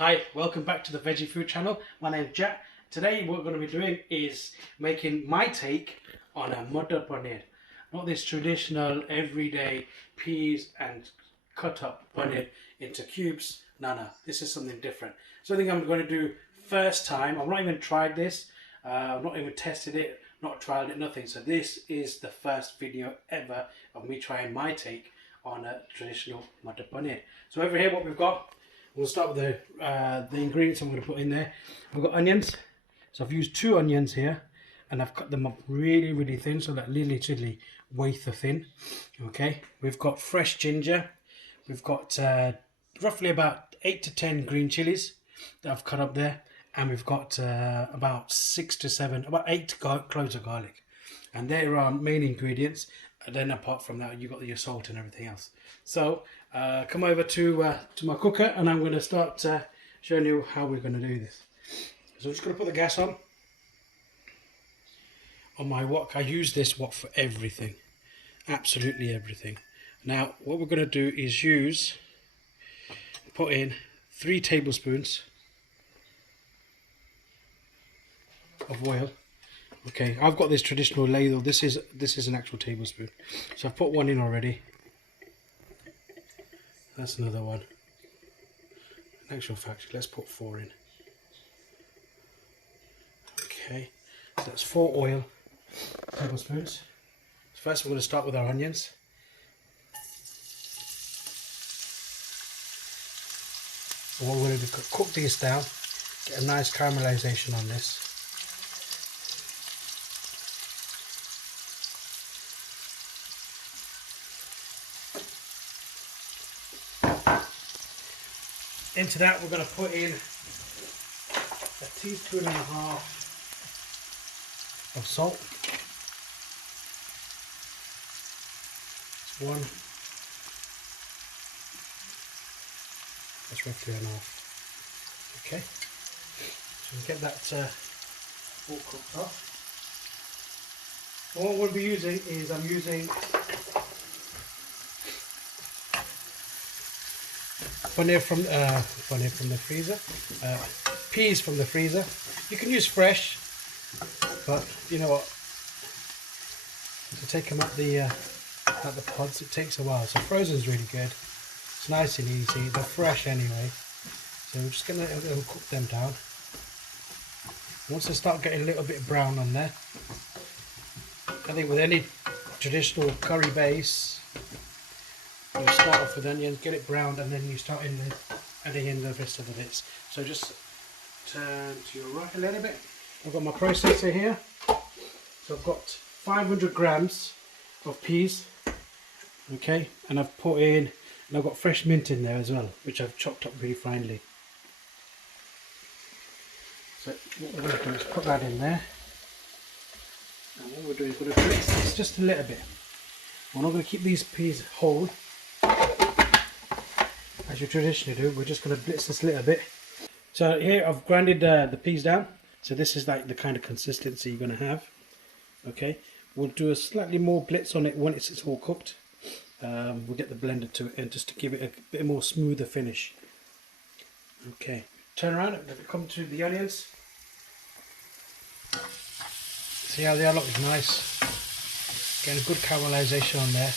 Hi, welcome back to the Veggie Food channel. My name's Jack. Today what we're going to be doing is making my take on a Muttar Paneer. Not this traditional everyday peas and cut up paneer into cubes. No, this is something different. Something I'm going to do first time. I've not even tried this. I've not even tested it, not tried it, nothing. So this is the first video ever of me trying my take on a traditional Muttar Paneer. So over here what we've got, we'll start with the ingredients I'm going to put in there. We've got onions. So I've used 2 onions here and I've cut them up really thin, so that literally wafer thin. Okay, we've got fresh ginger. We've got roughly about 8 to 10 green chilies that I've cut up there, and we've got about 6 to 7, about 8 cloves of garlic, and they're our main ingredients. And then apart from that, you've got your salt and everything else. So come over to my cooker and I'm going to start showing you how we're going to do this. So I'm just going to put the gas on my wok. I use this wok for everything, absolutely everything. Now what we're going to do is put in 3 tablespoons of oil. Okay, I've got this traditional ladle. This is an actual tablespoon. So I've put 1 in already. That's another one. In actual fact, let's put 4 in. Okay, so that's 4 oil tablespoons. First, we're going to start with our onions. And what we're going to do is cook these down, get a nice caramelization on this. Into that, we're going to put in 1.5 teaspoons of salt. That's 1. That's roughly enough. Okay, so we get that all cooked up. And what we'll be using is I'm using paneer from the freezer, peas from the freezer. You can use fresh, but you know what? To take them at the pods, it takes a while. So frozen is really good. It's nice and easy. They're fresh anyway. So we're just gonna cook them down. Once they start getting a little bit brown on there, I think with any traditional curry base, you start off with onions, get it browned, and then you start adding in the rest of the bits. So just turn to your right a little bit. I've got my processor here. So I've got 500 grams of peas. Okay, and I've put in, and I've got fresh mint in there as well, which I've chopped up really finely. So what we're going to do is put that in there. And what we're doing is we're going to blitz this just a little bit. We're not going to keep these peas whole, as you traditionally do. We're just going to blitz this a little bit. So here I've grinded the peas down. So this is like the kind of consistency you're going to have. Okay, we'll do a slightly more blitz on it once it's all cooked. We'll get the blender to it, and just to give it a bit more smoother finish. Okay, turn around and come to the onions. See how they are looking nice. Getting a good caramelization on there.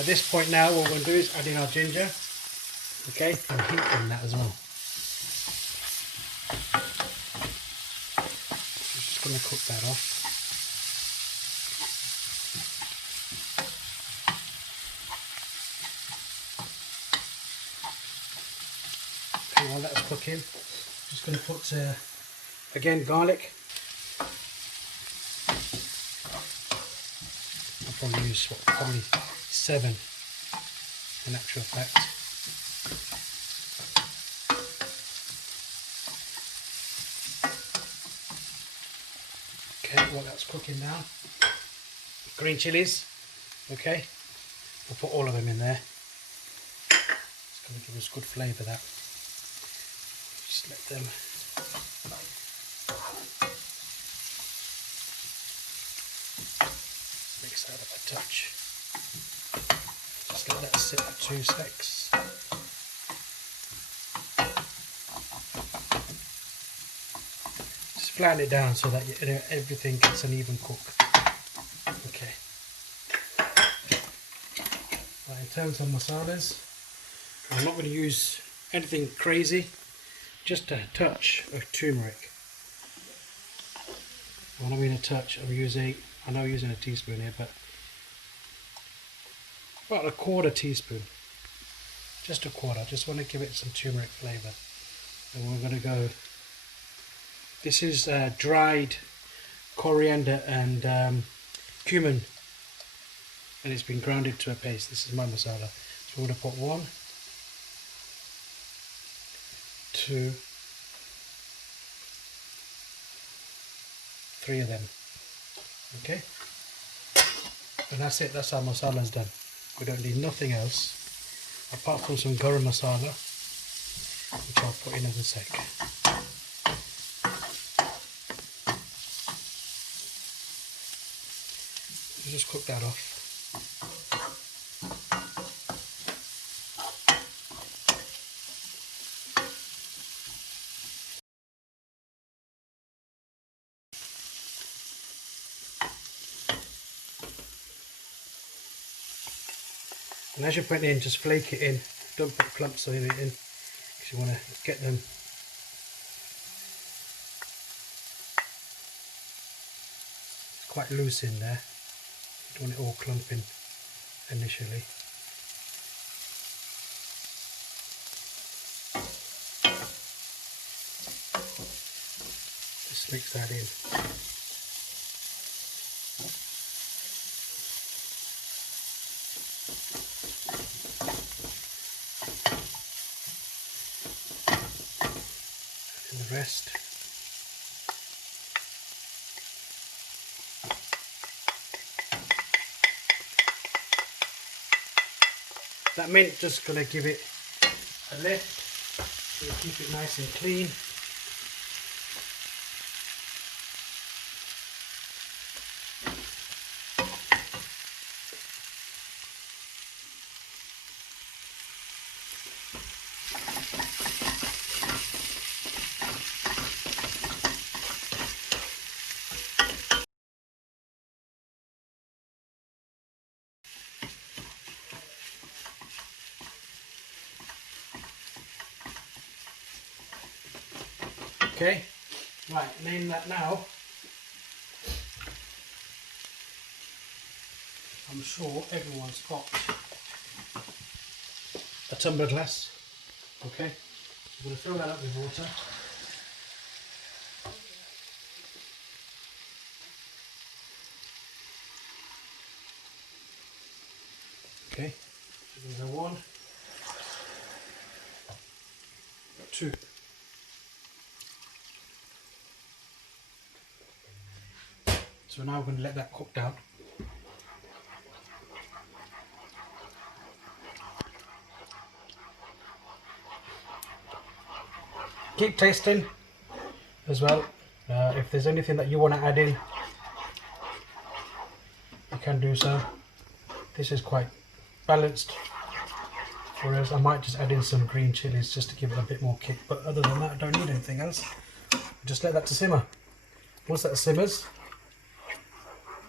At this point now, what we're going to do is add in our ginger. Okay, and heat in that as well. I'm just going to cook that off. Okay, while that's cooking, I'm just going to put again garlic. I'll probably use probably 7 in actual fact. Okay, while that's cooking now, green chilies. Okay, we'll put all of them in there. It's going to give us good flavour, that. Just let them mix that up a touch. Just let that sit for 2 seconds. flatten it down so that everything gets an even cook. Okay. Right, in terms of masalas, I'm not going to use anything crazy, just a touch of turmeric. When I mean a touch, I'm using a teaspoon here, but about a quarter teaspoon. Just a quarter. I just want to give it some turmeric flavour. And we're going to go, this is dried coriander and cumin, and it's been grounded to a paste. This is my masala. So we're going to put 1, 2, 3 of them. Okay, and that's it. That's our masala's done. We don't need nothing else apart from some garam masala, which I'll put in a sec. So just cook that off. And as you put it in, just flake it in. Don't put clumps of it in, because you want to get them quite loose in there. You don't want it all clumping initially. Just mix that in. The rest. That mint just gonna give it a lift, so keep it nice and clean. Okay, right, name that now. I'm sure everyone's got a tumbler glass. Okay, I'm going to fill that up with water. Okay, so we're going to go 1, 2. So now we're going to let that cook down. Keep tasting as well. If there's anything that you want to add in, you can do so. This is quite balanced. Whereas I might just add in some green chilies just to give it a bit more kick. But other than that, I don't need anything else. Just let that to simmer. Once that simmers,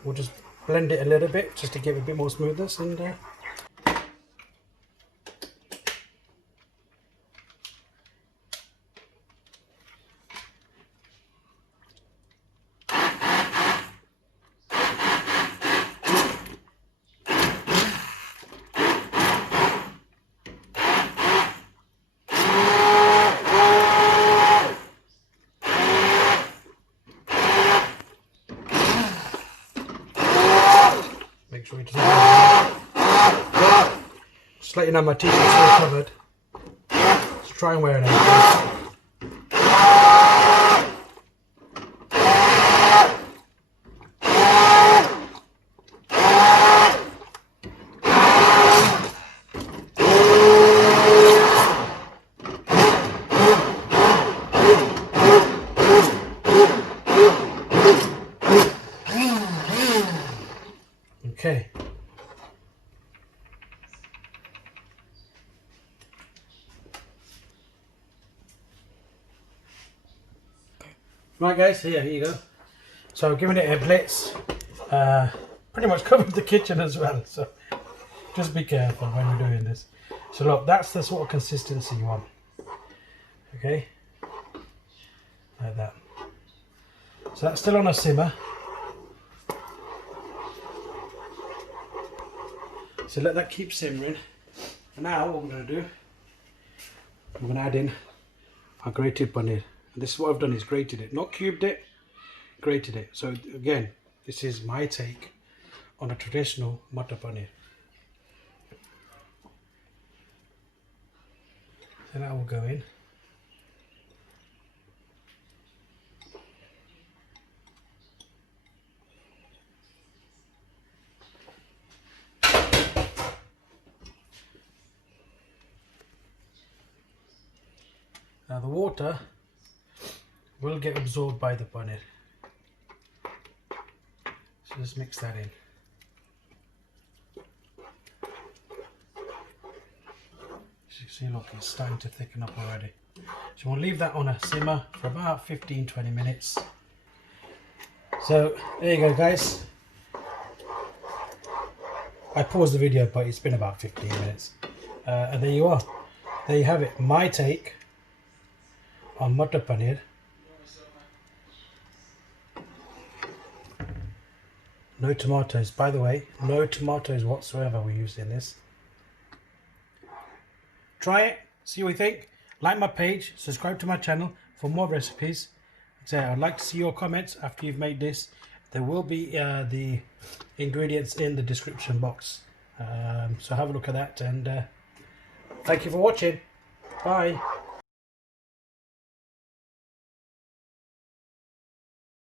we'll just blend it a little bit just to give it a bit more smoothness. And make sure it doesn't. Just let you know my t-shirt's all covered. Let's try and wear it out. Okay. Right guys, here you go. So giving it a blitz. Pretty much covered the kitchen as well, so just be careful when you're doing this. So look, that's the sort of consistency you want. Okay, like that. So that's still on a simmer. So let that keep simmering. And now what we're going to do, we're going to add in our grated paneer. And this is what I've done, is grated it, not cubed it, grated it. So again, this is my take on a traditional Muttar Paneer. So that will go in. Now the water will get absorbed by the paneer. So just mix that in. As you can see, look, it's starting to thicken up already. So we'll leave that on a simmer for about 15-20 minutes. So there you go guys. I paused the video, but it's been about 15 minutes. And there you are. There you have it. My take on Muttar Paneer. No tomatoes, by the way, no tomatoes whatsoever we used in this. Try it, see what you think. Like my page, subscribe to my channel for more recipes. So I'd like to see your comments after you've made this. There will be the ingredients in the description box. So have a look at that, and thank you for watching. Bye.